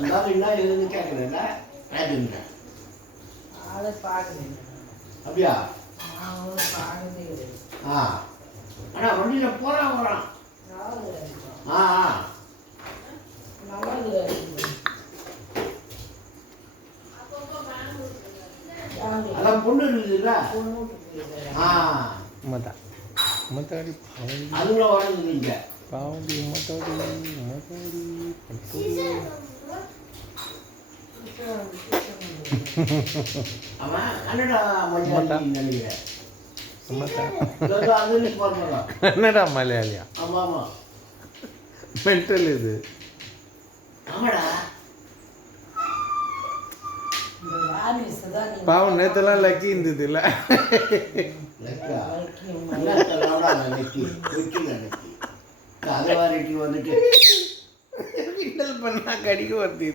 அதாவது என்ன எதுன்னு கேட்குறேன்ல கேட்டுங்க அதை பார்க்குறேன் அப்படியா பார்க்கவே ஆ ஆனால் வண்டியில் போகிறான் வரான் ஆ அதான் பொண்ணு இருக்குதுல்ல ஆ மத்தாடி அதுல வரது இல்லைங்க பாவண்டி மத்தாடி அவன் கன்னடா மலையாளி நினைக்கிறேன் என்னடா மலையாளியா ஆமாம் ஆமாம் மென்டல் இது ஆமாடா பாவம் நேத்தெல்லாம் லக்கி இருந்தது இல்லை அதை வாரிக்கு வந்துட்டு கிண்டல் பண்ணா கடிக்க வருது